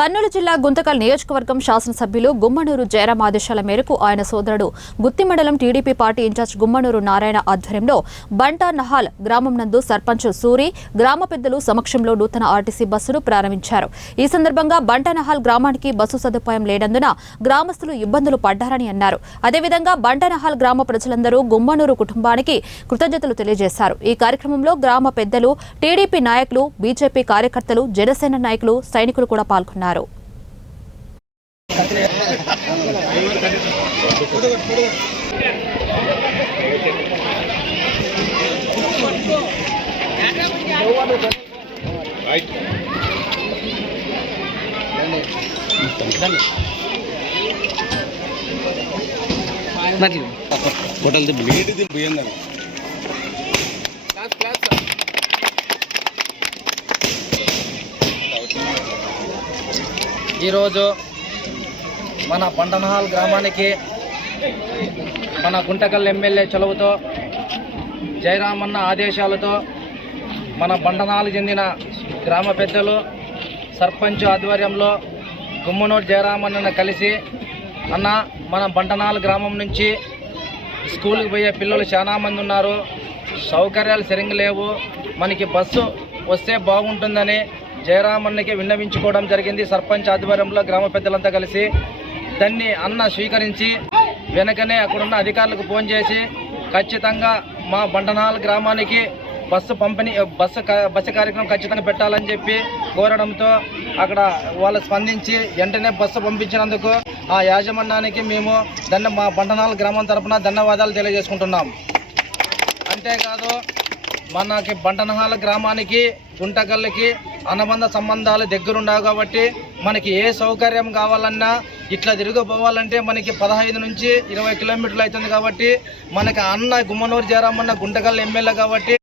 కర్నూలు జిల్లా గుంతకల్ నియోజకవర్గం శాసనసభ్యులు గుమ్మనూరు జయరాం ఆదేశాల మేరకు ఆయన సోదరుడు Gutti mandal TDP party incharge Gummanur Narayana ఆధ్వర్యంలో బంటా నహాల్ గ్రామం నందు సర్పంచ్ సూరి గ్రామ పెద్దలు సమక్షంలో నూతన ఆర్టీసీ బస్సును ప్రారంభించారు. ఈ సందర్భంగా బంటా నహాల్ గ్రామానికి బస్సు సదుపాయం లేనందున గ్రామస్తులు ఇబ్బందులు పడ్డారని అన్నారు. అదేవిధంగా బంటా నహాల్ గ్రామ ప్రజలందరూ గుమ్మనూరు కుటుంబానికి కృతజ్ఞతలు తెలియజేశారు. ఈ కార్యక్రమంలో గ్రామ పెద్దలు, టీడీపీ నాయకులు, బీజేపీ కార్యకర్తలు, జనసేన నాయకులు, సైనికులు కూడా పాల్గొన్నారు. ఈరోజు మన బంటనహాల్ గ్రామానికి మన గుంటకల్ ఎమ్మెల్యే చొలవుతో జయరామన్న ఆదేశాలతో మన బంటనహాల్ చెందిన గ్రామ పెద్దలు సర్పంచ్ ఆధ్వర్యంలో గుమ్మనూరు జయరామన్నను కలిసి అన్న మన బంటనహాల్ గ్రామం నుంచి స్కూల్కి పోయే పిల్లలు చాలా మంది ఉన్నారు, సౌకర్యాలు సరిగ్గా లేవు, మనకి బస్సు వస్తే బాగుంటుందని జయరామన్నకి విన్నవించుకోవడం జరిగింది. సర్పంచ్ ఆధ్వర్యంలో గ్రామ పెద్దలంతా కలిసి దాన్ని అన్న స్వీకరించి వెనకనే అక్కడున్న అధికారులకు ఫోన్ చేసి ఖచ్చితంగా మా బంటనహాల్ గ్రామానికి బస్సు కార్యక్రమం ఖచ్చితంగా పెట్టాలని చెప్పి కోరడంతో అక్కడ వాళ్ళు స్పందించి వెంటనే బస్సు పంపించినందుకు ఆ యాజమాన్యానికి మేము మా బంటనహాల్ గ్రామం తరఫున ధన్యవాదాలు తెలియజేసుకుంటున్నాం. అంతేకాదు మనకి బంటనహాల్ గ్రామానికి గుంటకల్కి అనుబంధ సంబంధాలు దగ్గరుండవు కాబట్టి మనకి ఏ సౌకర్యం కావాలన్నా ఇట్లా తిరిగిపోవాలంటే మనకి 15 నుంచి 20 కిలోమీటర్లు అవుతుంది. కాబట్టి మనకి అన్న గుమ్మనూరు జయరామన్న గుంటకల్ ఎమ్మెల్యే కాబట్టి